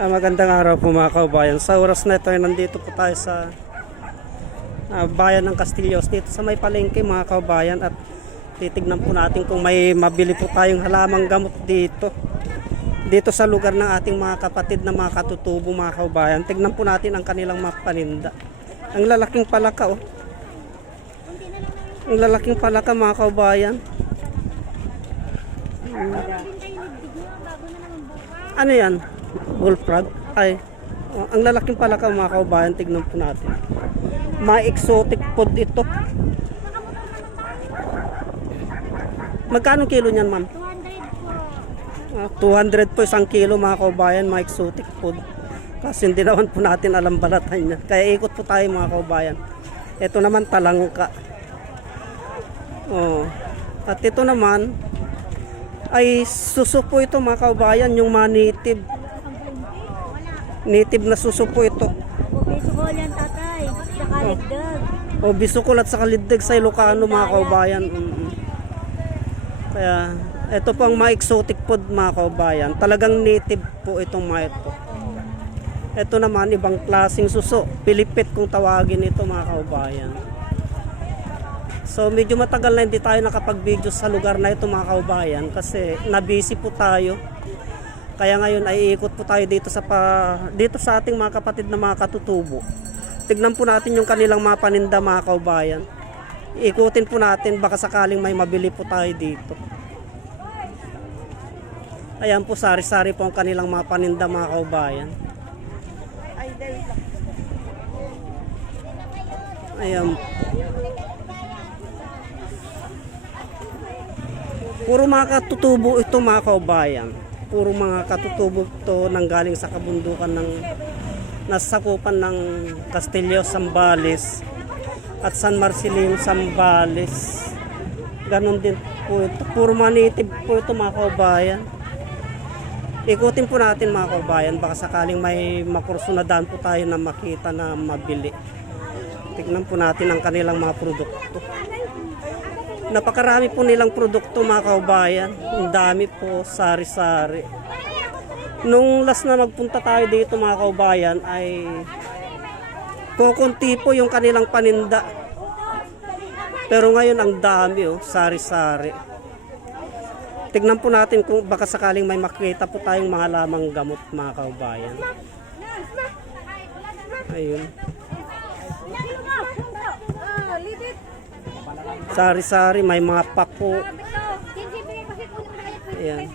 Magandang araw po mga kaubayan. Sa oras na ito ay nandito po tayo sa bayan ng Castillos dito sa may palengke mga kaubayan, at titignan po natin kung may mabili po tayong halamang gamot dito sa lugar ng ating mga kapatid na mga katutubo mga kaubayan. Tignan po natin ang kanilang mga paninda. Ang lalaking palaka, oh. Ang lalaking palaka mga kaubayan. Ano yan? Bullfrog? Ay, ang lalaking palaka mga kaubayan. Tignan po natin. Mga exotic food ito. Magkano kilo niyan, ma'am? 200 po isang kilo mga kaubayan, mga exotic food. Kasi hindi naman po natin alam balatan niya. Kaya ikot po tayo mga kaubayan. Ito naman talangka. Oh. At ito naman ay suso po ito mga kaubayan, yung mga native. Native na suso po ito. Bisukol yan tatay, saka ligdag. O bisukol at saka ligdag sa Ilocano mga kaubayan. Kaya ito po ang mga exotic food mga kaubayan. Talagang native po itong mga ito. Ito naman ibang klaseng suso, pilipit kung tawagin ito mga kaubayan. So medyo matagal na hindi tayo nakapag-video sa lugar na ito mga kaubayan kasi na-busy po tayo. Kaya ngayon ay iikot po tayo dito sa ating mga kapatid na mga katutubo. Tignan po natin yung kanilang mga paninda mga kaubayan. Iikutin po natin, baka sakaling may mabili po tayo dito. Ayan po, sari-sari po ang kanilang mga paninda mga kaubayan. Ayan. Puro mga katutubo ito mga kaubayan. Puro mga katutubo ito nanggaling sa kabundukan ng nasasakupan ng Castillos, Zambales at San Marcelino, Zambales. Ganon din po ito. Puro mga native po ito mga kaubayan. Ikutin po natin mga kaubayan, baka sakaling may makursunadaan po tayo na makita na mabili. Tignan po natin ang kanilang mga produkto. Napakarami po nilang produkto mga kaubayan. Ang dami po, sari-sari. Nung last na magpunta tayo dito mga kaubayan ay kukunti po yung kanilang paninda. Pero ngayon ang dami, oh, sari-sari. Tignan po natin kung baka sakaling may makita po tayong mga lamang gamot mga kaubayan. Ayun. Sari-sari, may mga pako. Ayan.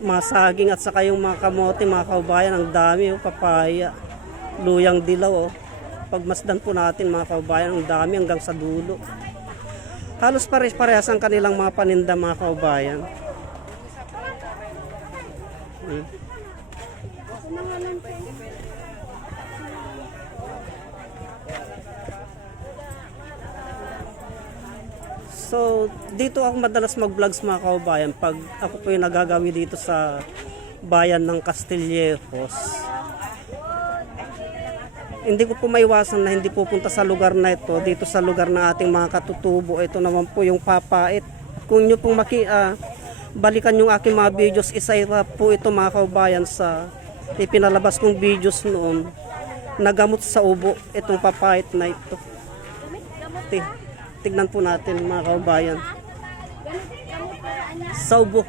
Mga saging at saka yung mga kamote mga kaubayan, ang dami, oh, papaya, luyang dilaw, oh. Pagmasdan po natin mga kaubayan, ang dami hanggang sa dulo. Halos pares-parehas ang kanilang mga paninda mga kaubayan. So, dito ako madalas mag-vlogs mga kaubayan pag ako po yung nagagawi dito sa bayan ng Castillejos. Hindi ko po maiwasan na hindi pupunta sa lugar na ito, dito sa lugar ng ating mga katutubo. Ito naman po yung papait. Kung nyo pong balikan yung aking mga videos, isa po ito mga kaubayan sa ipinalabas kong videos noon. Nagamot sa ubo, itong papait na ito. Tignan po natin mga kaubayan. Sa ubo.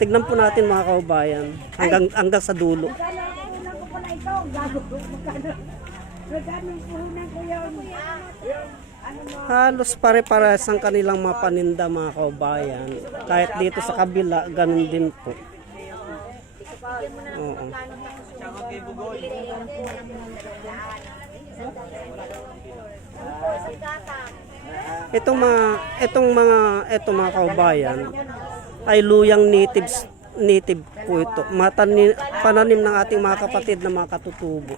Tignan po natin mga kaubayan hanggang sa dulo. Halos pare-pares ang kanilang mga paninda mga kaubayan. Kahit dito sa kabila, ganun din po. Oo. Itong mga kaubayan ay luyang native po ito. Pananim ng ating mga kapatid na mga katutubo.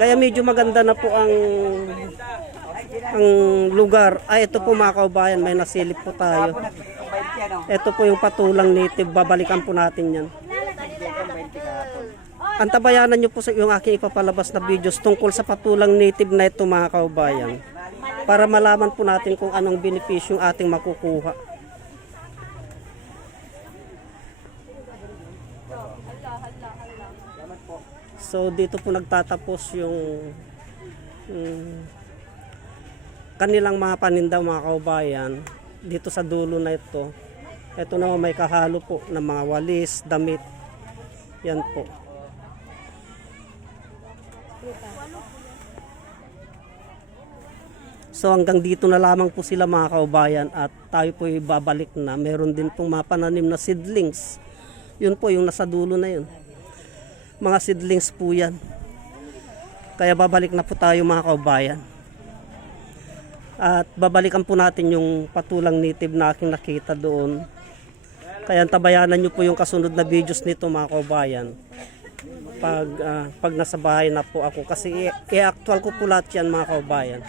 Kaya medyo maganda na po ang lugar. Ay, ito po mga kaubayan, may nasilip po tayo. Ito po yung patulang native, babalikan po natin yan. antabayanan nyo po sa yung aking ipapalabas na videos tungkol sa patulang native na ito mga kaubayan. Para malaman po natin kung anong benepisyo yung ating makukuha. So dito po nagtatapos yung kanilang mga paninda mga kaubayan. Dito sa dulo na ito. Ito naman may kahalo po ng mga walis, damit. Yan po. So hanggang dito na lamang po sila mga kaubayan at tayo po babalik na. Meron din pong mga pananim na seedlings. Yun po yung nasa dulo na yun. Mga seedlings po yan. Kaya babalik na po tayo mga kaubayan. At babalikan po natin yung patulang native na aking nakita doon. Kaya tabayanan nyo po yung kasunod na videos nito mga kaubayan. Pag nasa bahay na po ako. Kasi i-actual ko po lahat yan mga kaubayan.